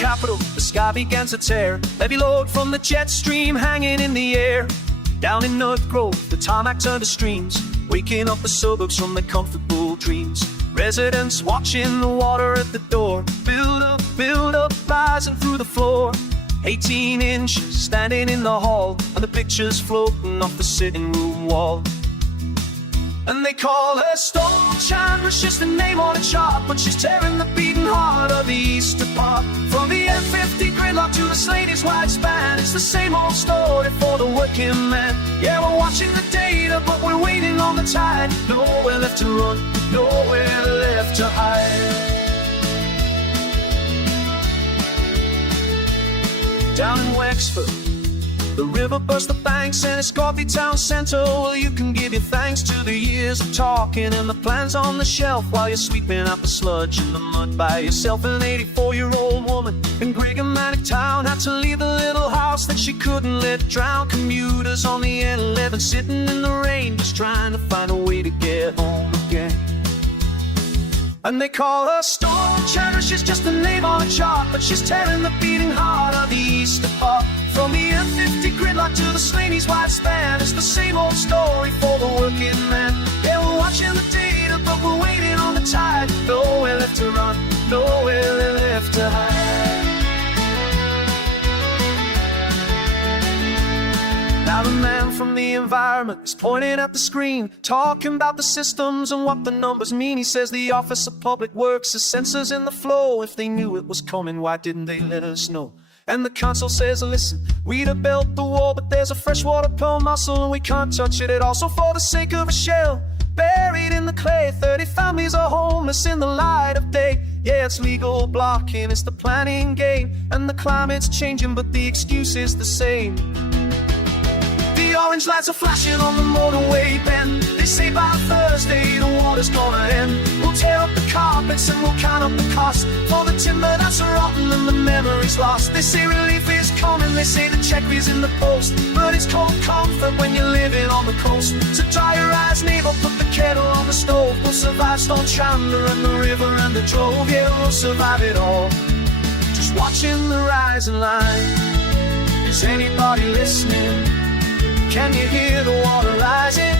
capital, the sky began to tear. Heavy load from the jet stream hanging in the air. Down in Nutgrove, the tarmac turned to streams, waking up the suburbs from their comfortable dreams. Residents watching the water at the door, build up, rising through the floor. 18 inches standing in the hall, and the pictures floating off the sitting room wall. And they call her Storm Chandra, it's just a name on a chart, but she's tearing the beating heart of the East apart. From the M50 gridlock to the Slaney's wide span, it's the same old story for the working man. Yeah, we're watching the data, but we're waiting on the tide. Nowhere left to run, nowhere left to hide. Down in Wexford, the river burst the banks and Enniscorthy town centre. Well, you can give your thanks to the years of talking and the plans on the shelf while you're sweeping out the sludge in the mud by yourself. An 84-year-old woman in Grigamatic town had to leave the little house that she couldn't let drown. Commuters on the N11 sitting in the rain, just trying to find a way to get home again. And they call her Storm Chandra, she's just a name on a chart, but she's tearing the beating heart of the East apart. From the M50 gridlock to the Slaney's wide span, it's the same old story for the working man. Yeah, we're watching the data, but we're waiting on the tide. Nowhere left to run, nowhere left to hide. Now the man from the environment is pointing at the screen, talking about the systems and what the numbers mean. He says the Office of Public Works has sensors in the flow. If they knew it was coming, why didn't they let us know? And the council says, listen, we'd have built the wall, but there's a freshwater pearl mussel and we can't touch it at all. So for the sake of a shell buried in the clay, 30 families are homeless in the light of day. Yeah, it's legal blocking, it's the planning game, and the climate's changing, but the excuse is the same. The orange lights are flashing on the motorway bend. They say by Thursday the water's gonna end. We'll tear up the carpets and we'll count up the cost for the timber that's rotten and the memories lost. They say relief is coming, they say the check is in the post, but it's cold comfort when you're living on the coast. So dry your eyes, neighbor, put the kettle on the stove. We'll survive Storm Chandra and the river and the drove. Yeah, we'll survive it all, just watching the rising line. Is anybody listening? Can you hear the water rising?